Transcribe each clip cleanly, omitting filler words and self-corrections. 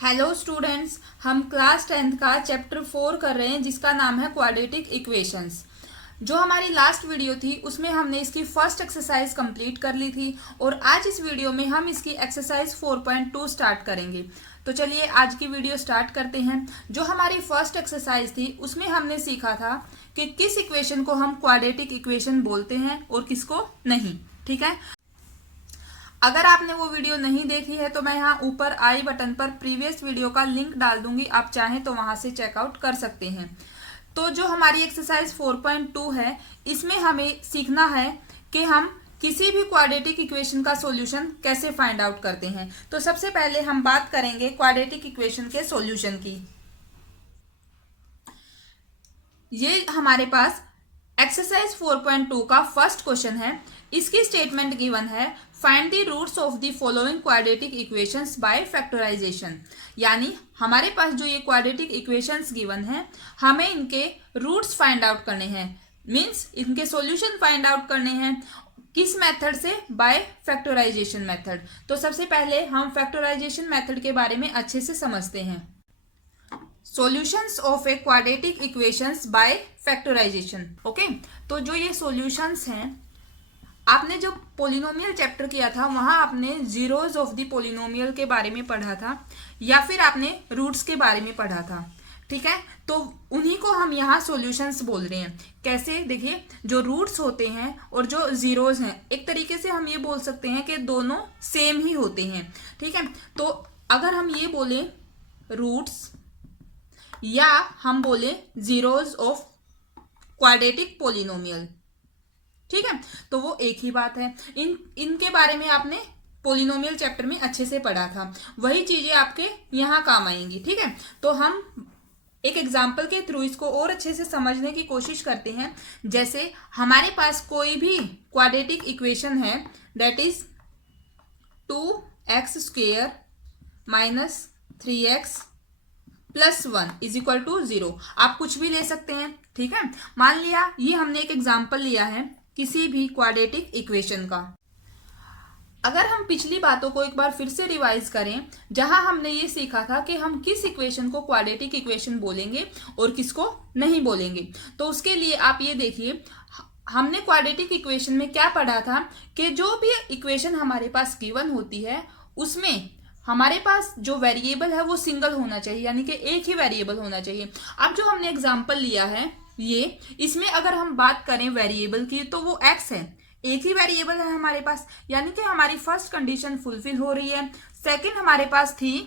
Hello students, हम class 10th का chapter 4 कर रहे हैं जिसका नाम है क्वाड्रेटिक इक्वेशंस। जो हमारी लास्ट वीडियो थी उसमें हमने इसकी फर्स्ट एक्सरसाइज कंप्लीट कर ली थी और आज इस वीडियो में हम इसकी एक्सरसाइज 4.2 स्टार्ट करेंगे। तो चलिए आज की वीडियो स्टार्ट करते हैं। जो हमारी फर्स्ट एक्सरसाइज थी उसमें हमने सीखा था कि किस इक्वेशन को हम क्वाड्रेटिक इक्वेशन बोलते हैं और किसको नहीं। ठीक है, अगर आपने वो वीडियो नहीं देखी है तो मैं यहाँ ऊपर आई बटन पर प्रीवियस वीडियो का लिंक डाल दूंगी, आप चाहें तो वहां से चेकआउट कर सकते हैं। तो जो हमारी एक्सरसाइज 4.2 है इसमें हमें सीखना है कि हम किसी भी क्वाड्रेटिक इक्वेशन का सॉल्यूशन कैसे फाइंड आउट करते हैं। तो सबसे पहले हम बात करेंगे क्वाड्रेटिक इक्वेशन के सॉल्यूशन की। ये हमारे पास एक्सरसाइज 4.2 का फर्स्ट क्वेश्चन है। इसकी स्टेटमेंट गिवन है, find the roots of the following quadratic equations by factorisation. यानी हमारे पास जो ये क्वाड्रेटिक इक्वेशंस गिवन है हमें इनके रूट्स फाइंड आउट करने हैं, मीन्स इनके सॉल्यूशन फाइंड आउट करने हैं। किस मेथड से? By factorisation method. तो सबसे पहले हम फैक्टराइजेशन मेथड के बारे में अच्छे से समझते हैं। Solutions of a quadratic equations by factorisation. Okay, तो जो ये सॉल्यूशंस हैं, आपने जब पोलिनोमियल चैप्टर किया था वहां आपने जीरोज ऑफ द पोलिनोमियल के बारे में पढ़ा था या फिर आपने रूट्स के बारे में पढ़ा था। ठीक है, तो उन्हीं को हम यहाँ सॉल्यूशंस बोल रहे हैं। कैसे? देखिए, जो रूट्स होते हैं और जो जीरोज हैं, एक तरीके से हम ये बोल सकते हैं कि दोनों सेम ही होते हैं। ठीक है, तो अगर हम ये बोले रूट्स या हम बोले जीरोज ऑफ क्वाड्रेटिक पोलिनोमियल, ठीक है, तो वो एक ही बात है। इनके बारे में आपने पोलिनोमियल चैप्टर में अच्छे से पढ़ा था, वही चीजें आपके यहाँ काम आएंगी। ठीक है, तो हम एक एग्जाम्पल के थ्रू इसको और अच्छे से समझने की कोशिश करते हैं। जैसे हमारे पास कोई भी क्वाड्रेटिक इक्वेशन है, that is 2x² minus 3x plus 1 is equal to 0। आप कुछ भी ले सकते हैं। ठीक है, मान लिया ये हमने एक एग्जाम्पल लिया है किसी भी क्वाड्रेटिक इक्वेशन का। अगर हम पिछली बातों को एक बार फिर से रिवाइज करें, जहां हमने ये सीखा था कि हम किस इक्वेशन को क्वाड्रेटिक इक्वेशन बोलेंगे और किसको नहीं बोलेंगे, तो उसके लिए आप ये देखिए, हमने क्वाड्रेटिक इक्वेशन में क्या पढ़ा था कि जो भी इक्वेशन हमारे पास गिवन होती है उसमें हमारे पास जो वेरिएबल है वो सिंगल होना चाहिए, यानी कि एक ही वेरिएबल होना चाहिए। अब जो हमने एग्जांपल लिया है ये, इसमें अगर हम बात करें वेरिएबल की तो वो x है, एक ही वेरिएबल है हमारे पास, यानी कि हमारी फर्स्ट कंडीशन फुलफिल हो रही है। सेकंड हमारे पास थी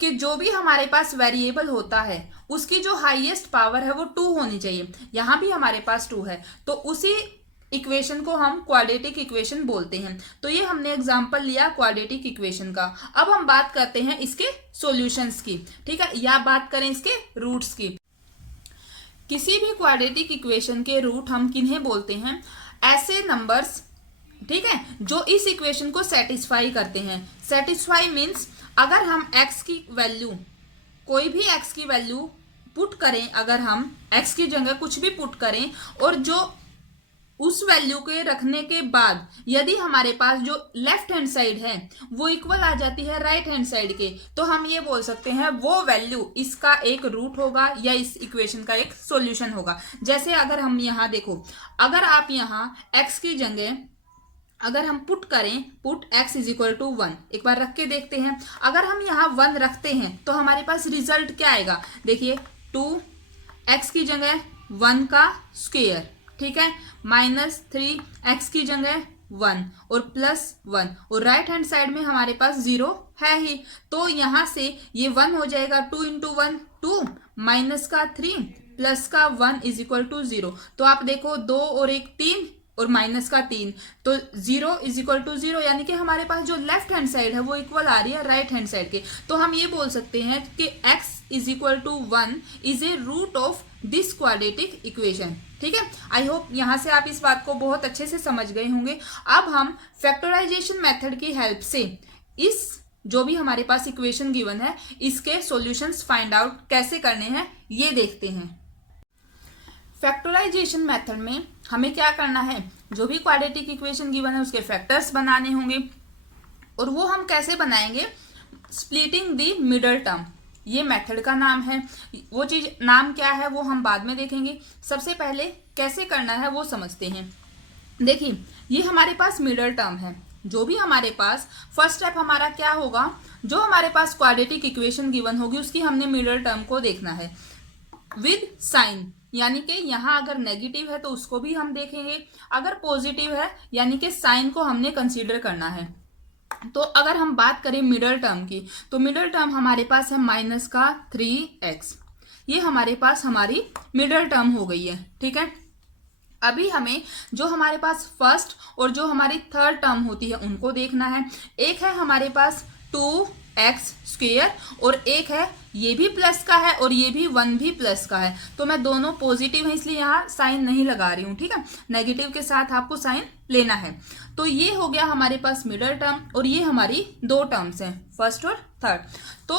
कि जो भी हमारे पास वेरिएबल होता है उसकी जो हाईएस्ट पावर है वो 2 होनी चाहिए, यहां भी हमारे पास 2 है, तो उसी इक्वेशन को हम क्वाड्रेटिक इक्वेशन बोलते हैं। तो ये हमने एग्जांपल लिया क्वाड्रेटिक इक्वेशन का। अब हम बात करते हैं इसके सॉल्यूशंस की। ठीक है, या बात करें इसके रूट्स की। किसी भी क्वाड्रेटिक इक्वेशन के रूट हम किन्हें बोलते हैं? ऐसे नंबर्स, ठीक है, जो इस इक्वेशन को सेटिस्फाई करते हैं। सेटिस्फाई मीन्स अगर हम x की वैल्यू, कोई भी x की वैल्यू पुट करें, अगर हम x की जगह कुछ भी पुट करें और जो उस वैल्यू के रखने के बाद यदि हमारे पास जो लेफ्ट हैंड साइड है वो इक्वल आ जाती है राइट हैंड साइड के, तो हम ये बोल सकते हैं वो वैल्यू इसका एक रूट होगा या इस इक्वेशन का एक सॉल्यूशन होगा। जैसे अगर हम यहाँ देखो, अगर आप यहाँ x की जगह अगर हम पुट करें, put x is equal to 1, एक बार रख के देखते हैं। अगर हम यहाँ 1 रखते हैं तो हमारे पास रिजल्ट क्या आएगा? देखिए, 2x की जगह 1 का स्क्वायर, ठीक है, माइनस 3x की जगह 1 और प्लस 1, और राइट हैंड साइड में हमारे पास 0 है ही, तो यहां से ये 1 हो जाएगा। 2 इंटू 1 2, माइनस का 3 प्लस का 1 इज इक्वल टू 0। तो आप देखो 2 और 1 3 और माइनस का 3, तो 0 इज इक्वल टू 0, यानी कि हमारे पास जो लेफ्ट हैंड साइड है वो इक्वल आ रही है राइट हैंड साइड के। तो हम ये बोल सकते हैं कि x is equal to 1 is a root of this quadratic equation. ठीक है, आई होप यहां से आप इस बात को बहुत अच्छे से समझ गए होंगे। अब हम फैक्टराइजेशन मेथड की हेल्प से इस जो भी हमारे पास इक्वेशन गिवन है इसके सॉल्यूशंस फाइंड आउट कैसे करने हैं ये देखते हैं। फैक्टराइजेशन मेथड में हमें क्या करना है, जो भी क्वाड्रेटिक इक्वेशन गिवन है उसके फैक्टर्स बनाने होंगे, और वो हम कैसे बनाएंगे? स्प्लिटिंग द मिडल टर्म, ये मेथड का नाम है। वो चीज नाम क्या है वो हम बाद में देखेंगे, सबसे पहले कैसे करना है वो समझते हैं। देखिए ये हमारे पास मिडल टर्म है, जो भी हमारे पास फर्स्ट स्टेप हमारा क्या होगा, जो हमारे पास क्वाड्रेटिक इक्वेशन गिवन होगी उसकी हमने मिडल टर्म को देखना है विद साइन, यानी कि यहाँ अगर नेगेटिव है तो उसको भी हम देखेंगे, अगर पॉजिटिव है यानी कि साइन को हमने कंसीडर करना है। तो अगर हम बात करें मिडल टर्म की, तो मिडल टर्म हमारे पास है माइनस का 3x, ये हमारे पास हमारी मिडल टर्म हो गई है। ठीक है, अभी हमें जो हमारे पास फर्स्ट और जो हमारी थर्ड टर्म होती है उनको देखना है। एक है हमारे पास 2x² और एक है ये भी प्लस का है और ये भी 1 भी प्लस का है, तो मैं दोनों पॉजिटिव है इसलिए यहाँ साइन नहीं लगा रही हूँ। ठीक है, नेगेटिव के साथ आपको साइन लेना है। तो ये हो गया हमारे पास मिडल टर्म और ये हमारी दो टर्म्स हैं, फर्स्ट और थर्ड। तो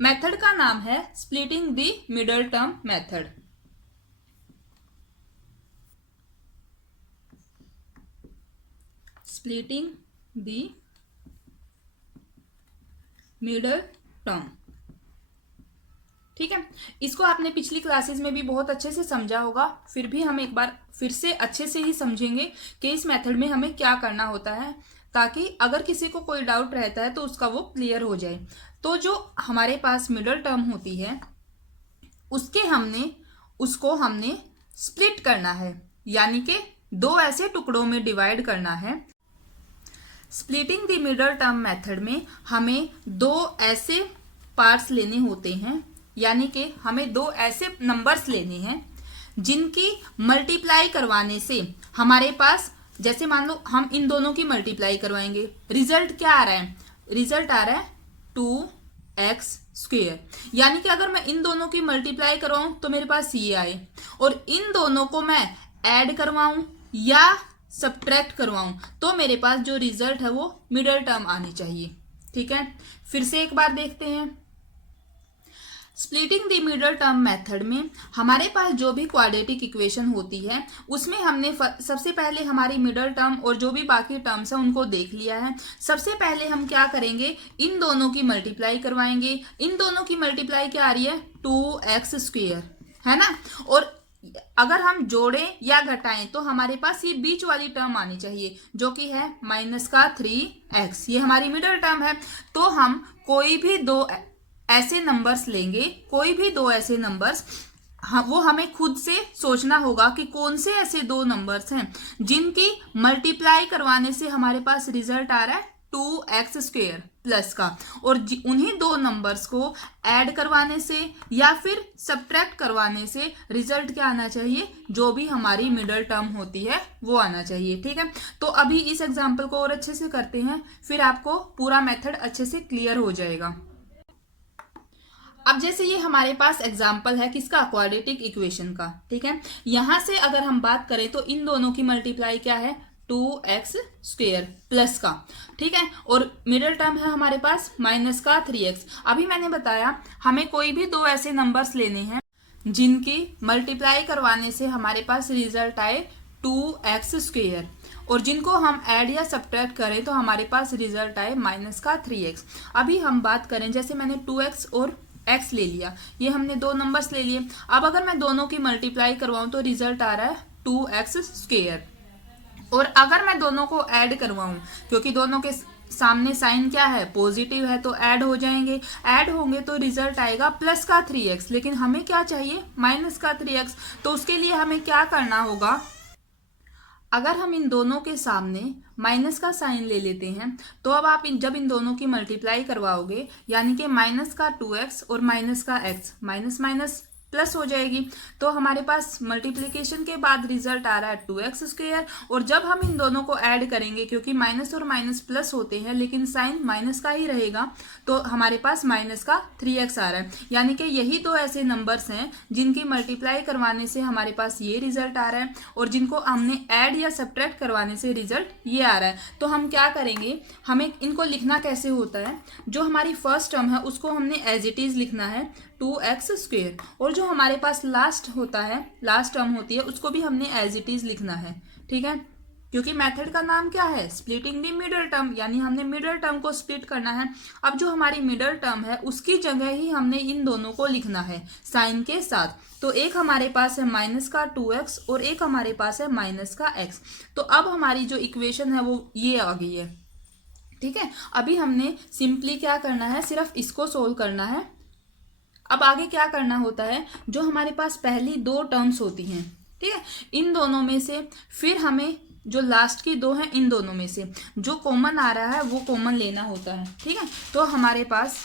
मेथड का नाम है splitting the middle term method. Splitting the middle term. ठीक है, इसको आपने पिछली क्लासेस में भी बहुत अच्छे से समझा होगा, फिर भी हम एक बार फिर से अच्छे से ही समझेंगे कि इस मेथड में हमें क्या करना होता है, ताकि अगर किसी को कोई डाउट रहता है तो उसका वो क्लियर हो जाए। तो जो हमारे पास मिडल टर्म होती है उसको हमने स्प्लिट करना है, यानी कि दो ऐसे टुकड़ों में डिवाइड करना है। Splitting the middle term method में हमें दो ऐसे पार्ट्स लेने होते हैं, यानी कि हमें दो ऐसे नंबर्स लेने हैं जिनकी मल्टीप्लाई करवाने से हमारे पास, जैसे मान लो हम इन दोनों की मल्टीप्लाई करवाएंगे, रिजल्ट क्या आ रहा है, रिजल्ट आ रहा है 2x², यानी कि अगर मैं इन दोनों की मल्टीप्लाई करवाऊं तो मेरे पास ये आए, और इन दोनों को मैं ऐड करवाऊं या सब्ट्रैक्ट करवाऊं तो मेरे पास जो रिजल्ट है वो मिडल टर्म आनी चाहिए। ठीक है, फिर से एक बार देखते हैं। Splitting the middle term method में हमारे पास जो भी क्वाड्रेटिक इक्वेशन होती है उसमें हमने सबसे पहले हमारी मिडल टर्म और जो भी बाकी टर्म्स हैं उनको देख लिया है। सबसे पहले हम क्या करेंगे, इन दोनों की मल्टीप्लाई करवाएंगे। इन दोनों की मल्टीप्लाई क्या आ रही है, 2x², है ना, और अगर हम जोड़ें या घटाएं तो हमारे पास ये बीच वाली टर्म आनी चाहिए जो कि है माइनस का 3x, ये हमारी मिडल टर्म है। तो हम कोई भी दो ऐसे नंबर्स लेंगे, कोई भी दो ऐसे नंबर्स, वो हमें खुद से सोचना होगा कि कौन से ऐसे दो नंबर्स हैं जिनकी मल्टीप्लाई करवाने से हमारे पास रिजल्ट आ रहा है 2x² प्लस का, और उन्हीं दो नंबर्स को ऐड करवाने से या फिर सब्ट्रैक्ट करवाने से रिजल्ट क्या आना चाहिए, जो भी हमारी मिडल टर्म होती है वो आना चाहिए। ठीक है, तो अभी इस एग्जाम्पल को और अच्छे से करते हैं, फिर आपको पूरा मेथड अच्छे से क्लियर हो जाएगा। अब जैसे ये हमारे पास एग्जाम्पल है किसका, क्वाड्रेटिक इक्वेशन का। ठीक है, यहां से अगर हम बात करें तो इन दोनों की मल्टीप्लाई क्या है, 2x² प्लस का। ठीक है, और मिडल टर्म है हमारे पास माइनस का 3x। अभी मैंने बताया हमें कोई भी दो ऐसे नंबर्स लेने हैं जिनकी मल्टीप्लाई करवाने से हमारे पास रिजल्ट आए 2x², और जिनको हम ऐड या सब्ट्रैक्ट करें तो हमारे पास रिजल्ट आए माइनस का 3x। अभी हम बात करें, जैसे मैंने 2x और x ले लिया, ये हमने दो नंबर्स ले लिए। अब अगर मैं दोनों की मल्टीप्लाई करवाऊं तो रिजल्ट आ रहा है 2x², और अगर मैं दोनों को ऐड करवाऊं, क्योंकि दोनों के सामने साइन क्या है, पॉजिटिव है, तो ऐड हो जाएंगे, ऐड होंगे तो रिजल्ट आएगा प्लस का 3x, लेकिन हमें क्या चाहिए, माइनस का 3x। तो उसके लिए हमें क्या करना होगा, अगर हम इन दोनों के सामने माइनस का साइन ले लेते हैं तो अब आप जब इन दोनों की मल्टीप्लाई करवाओगे, यानी कि माइनस का 2x और माइनस का x, माइनस माइनस प्लस हो जाएगी, तो हमारे पास मल्टीप्लिकेशन के बाद रिजल्ट आ रहा है 2x², और जब हम इन दोनों को ऐड करेंगे, क्योंकि माइनस और माइनस प्लस होते हैं लेकिन साइन माइनस का ही रहेगा, तो हमारे पास माइनस का 3x आ रहा है। यानी कि यही दो ऐसे नंबर्स हैं जिनकी मल्टीप्लाई करवाने से हमारे पास ये रिजल्ट आ रहा है, और जिनको हमने ऐड या सब्ट्रैक्ट करवाने से रिजल्ट ये आ रहा है। तो हम क्या करेंगे, हमें इनको लिखना कैसे होता है, जो हमारी फर्स्ट टर्म है उसको हमने एज इट इज लिखना है 2x², और जो हमारे पास लास्ट होता है, लास्ट टर्म होती है, उसको भी हमने एज इट इज लिखना है। ठीक है, क्योंकि मेथड का नाम क्या है, स्प्लिटिंग द मिडल टर्म, यानी हमने मिडल टर्म को स्प्लिट करना है। अब जो हमारी मिडल टर्म है उसकी जगह ही हमने इन दोनों को लिखना है साइन के साथ। तो एक हमारे पास है माइनस का 2x और एक हमारे पास है माइनस का x। तो अब हमारी जो इक्वेशन है वो ये आ गई है। ठीक है, अभी हमने सिंपली क्या करना है, सिर्फ इसको सोल्व करना है। अब आगे क्या करना होता है, जो हमारे पास पहली दो टर्म्स होती हैं, ठीक है, इन दोनों में से फिर हमें जो लास्ट की दो हैं इन दोनों में से जो कॉमन आ रहा है वो कॉमन लेना होता है। ठीक है, तो हमारे पास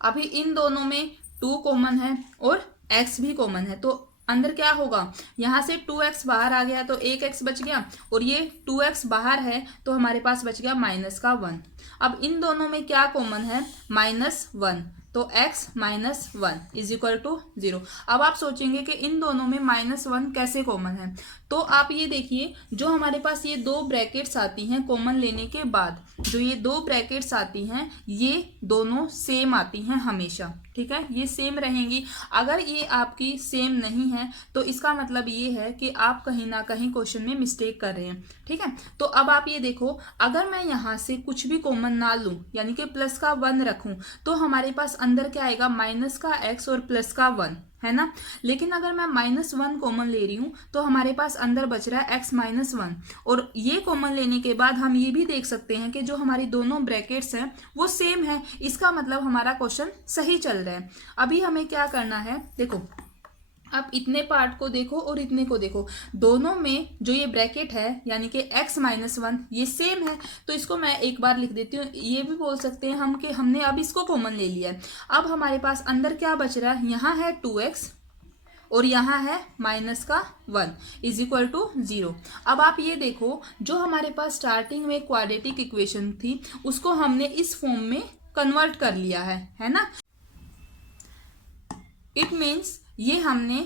अभी इन दोनों में 2 कॉमन है और x भी कॉमन है, तो अंदर क्या होगा, यहाँ से 2x बाहर आ गया तो 1x बच गया, और ये 2x बाहर है तो हमारे पास बच गया माइनस का 1। अब इन दोनों में क्या कॉमन है, -1, तो x -1 इज इक्वल टू 0। अब आप सोचेंगे कि इन दोनों में -1 कैसे कॉमन है, तो आप ये देखिए जो हमारे पास ये दो ब्रैकेट्स आती हैं कॉमन लेने के बाद, जो ये दो ब्रैकेट्स आती हैं ये दोनों सेम आती हैं हमेशा। ठीक है, ये सेम रहेंगी। अगर ये आपकी सेम नहीं है तो इसका मतलब ये है कि आप कहीं ना कहीं क्वेश्चन में मिस्टेक कर रहे हैं। ठीक है, तो अब आप ये देखो, अगर मैं यहाँ से कुछ भी कॉमन ना लूँ यानी कि प्लस का 1 रखूँ तो हमारे पास अंदर क्या आएगा, माइनस का x और प्लस का 1, है ना। लेकिन अगर मैं -1 कॉमन ले रही हूँ तो हमारे पास अंदर बच रहा है x -1, और ये कॉमन लेने के बाद हम ये भी देख सकते हैं कि जो हमारी दोनों ब्रैकेट्स हैं वो सेम है। इसका मतलब हमारा क्वेश्चन सही चल रहा है। अभी हमें क्या करना है, देखो आप इतने पार्ट को देखो और इतने को देखो, दोनों में जो ये ब्रैकेट है यानी कि x -1 ये सेम है, तो इसको मैं एक बार लिख देती हूँ। ये भी बोल सकते हैं हम कि हमने अब इसको कॉमन ले लिया है। अब हमारे पास अंदर क्या बच रहा है, यहाँ है 2x और यहाँ है -1 इज इक्वल टू 0। अब आप ये देखो, जो हमारे पास स्टार्टिंग में क्वाड्रेटिक इक्वेशन थी उसको हमने इस फॉर्म में कन्वर्ट कर लिया है ना। इट मीन्स ये हमने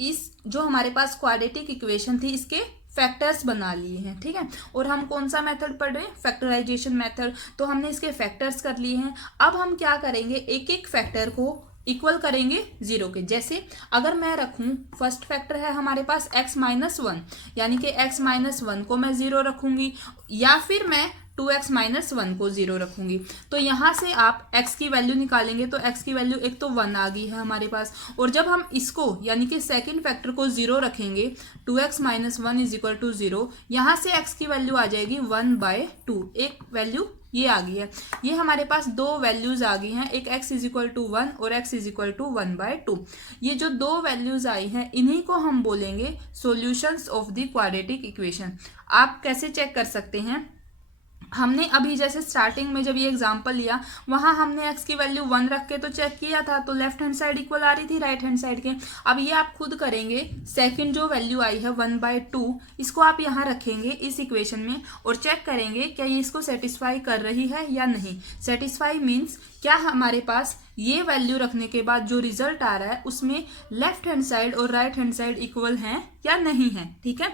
इस जो हमारे पास क्वाड्रेटिक इक्वेशन थी इसके फैक्टर्स बना लिए हैं। ठीक है, और हम कौन सा मेथड पढ़ रहे हैं, फैक्टराइजेशन मेथड, तो हमने इसके फैक्टर्स कर लिए हैं। अब हम क्या करेंगे, एक एक फैक्टर को इक्वल करेंगे 0 के। जैसे अगर मैं रखूं, फर्स्ट फैक्टर है हमारे पास x -1 यानी कि x -1 को मैं 0 रखूंगी, या फिर मैं 2x -1 को 0 रखूंगी। तो यहाँ से आप x की वैल्यू निकालेंगे तो x की वैल्यू एक तो 1 आ गई है हमारे पास, और जब हम इसको यानी कि सेकंड फैक्टर को 0 रखेंगे 2x -1 इज इक्वल टू 0, यहाँ से x की वैल्यू आ जाएगी 1/2, एक वैल्यू ये आ गई है। ये हमारे पास दो वैल्यूज आ गई हैं, एक x इज इक्वल टू 1 और x इज इक्वल टू 1/2। ये जो दो वैल्यूज आई हैं इन्हीं को हम बोलेंगे solutions of the quadratic equation. आप कैसे चेक कर सकते हैं, हमने अभी जैसे स्टार्टिंग में जब ये एग्जांपल लिया वहां हमने x की वैल्यू 1 रख के तो चेक किया था, तो लेफ्ट हैंड साइड इक्वल आ रही थी राइट हैंड साइड के। अब ये आप खुद करेंगे, सेकंड जो वैल्यू आई है 1/2 इसको आप यहाँ रखेंगे इस इक्वेशन में और चेक करेंगे क्या ये इसको सेटिस्फाई कर रही है या नहीं। सेटिस्फाई मीन्स क्या हमारे पास ये वैल्यू रखने के बाद जो रिजल्ट आ रहा है उसमें लेफ्ट हैंड साइड और राइट हैंड साइड इक्वल हैं या नहीं है। ठीक है,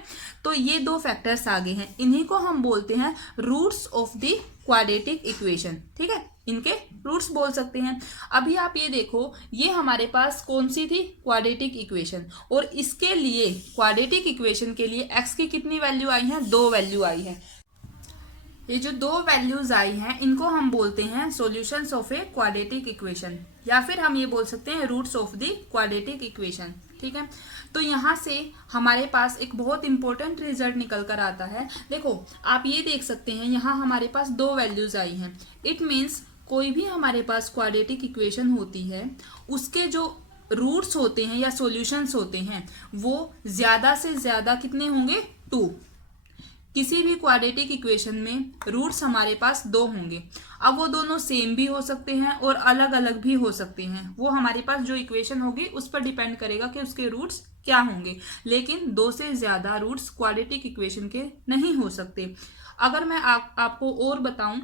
तो ये दो फैक्टर्स आगे हैं, इन्हीं को हम बोलते हैं roots of the quadratic equation. ठीक है, इनके रूट्स बोल सकते हैं। अभी आप ये देखो, ये हमारे पास कौन सी थी, क्वाड्रेटिक इक्वेशन, और इसके लिए क्वाड्रेटिक इक्वेशन के लिए x की कितनी वैल्यू आई है, 2 वैल्यू आई है। ये जो दो वैल्यूज आई हैं इनको हम बोलते हैं solutions of a quadratic equation, या फिर हम ये बोल सकते हैं roots of the quadratic equation. ठीक है, तो यहाँ से हमारे पास एक बहुत इंपॉर्टेंट रिजल्ट निकल कर आता है। देखो आप ये देख सकते हैं यहाँ हमारे पास दो वैल्यूज आई हैं। इट मीन्स कोई भी हमारे पास क्वाड्रेटिक इक्वेशन होती है उसके जो रूट्स होते हैं या सॉल्यूशंस होते हैं वो ज़्यादा से ज़्यादा कितने होंगे, 2। किसी भी क्वाड्रेटिक इक्वेशन में रूट्स हमारे पास 2 होंगे। अब वो दोनों सेम भी हो सकते हैं और अलग अलग भी हो सकते हैं, वो हमारे पास जो इक्वेशन होगी उस पर डिपेंड करेगा कि उसके रूट्स क्या होंगे। लेकिन 2 से ज़्यादा रूट्स क्वाड्रेटिक इक्वेशन के नहीं हो सकते। अगर मैं आपको और बताऊं,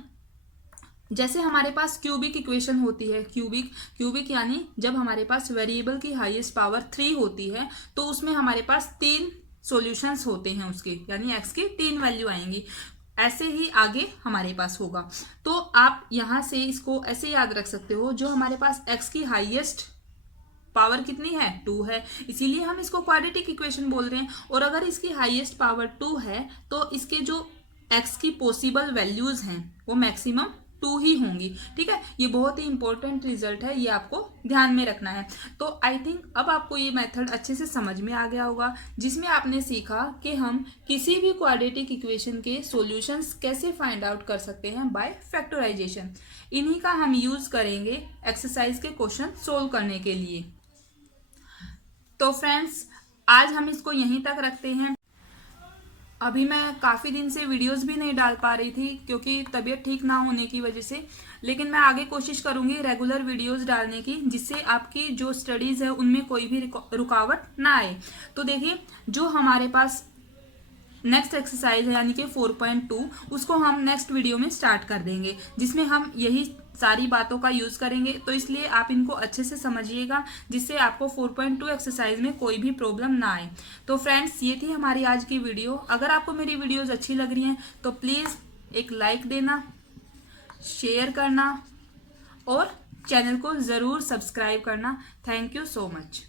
जैसे हमारे पास क्यूबिक इक्वेशन होती है, क्यूबिक यानी जब हमारे पास वेरिएबल की हाईएस्ट पावर 3 होती है तो उसमें हमारे पास 3 सॉल्यूशंस होते हैं उसके, यानी x की 3 वैल्यू आएंगी। ऐसे ही आगे हमारे पास होगा, तो आप यहाँ से इसको ऐसे याद रख सकते हो, जो हमारे पास x की हाईएस्ट पावर कितनी है 2 है, इसीलिए हम इसको क्वाड्रेटिक इक्वेशन बोल रहे हैं। और अगर इसकी हाईएस्ट पावर 2 है तो इसके जो x की पॉसिबल वैल्यूज हैं वो मैक्सिमम 2 ही होंगी। ठीक है, ये बहुत ही इंपॉर्टेंट रिजल्ट है, ये आपको ध्यान में रखना है। तो आई थिंक अब आपको ये मेथड अच्छे से समझ में आ गया होगा, जिसमें आपने सीखा कि हम किसी भी क्वाड्रेटिक इक्वेशन के सॉल्यूशंस कैसे फाइंड आउट कर सकते हैं बाय फैक्टराइजेशन। इन्हीं का हम यूज करेंगे एक्सरसाइज के क्वेश्चन सोल्व करने के लिए। तो फ्रेंड्स, आज हम इसको यहीं तक रखते हैं। अभी मैं काफ़ी दिन से वीडियोस भी नहीं डाल पा रही थी क्योंकि तबीयत ठीक ना होने की वजह से, लेकिन मैं आगे कोशिश करूंगी रेगुलर वीडियोस डालने की, जिससे आपकी जो स्टडीज़ है उनमें कोई भी रुकावट ना आए। तो देखिए, जो हमारे पास नेक्स्ट एक्सरसाइज है यानी कि 4.2, उसको हम नेक्स्ट वीडियो में स्टार्ट कर देंगे, जिसमें हम यही सारी बातों का यूज़ करेंगे। तो इसलिए आप इनको अच्छे से समझिएगा, जिससे आपको 4.2 एक्सरसाइज में कोई भी प्रॉब्लम ना आए। तो फ्रेंड्स, ये थी हमारी आज की वीडियो। अगर आपको मेरी वीडियोस अच्छी लग रही हैं तो प्लीज़ एक लाइक देना, शेयर करना और चैनल को ज़रूर सब्सक्राइब करना। Thank you so much.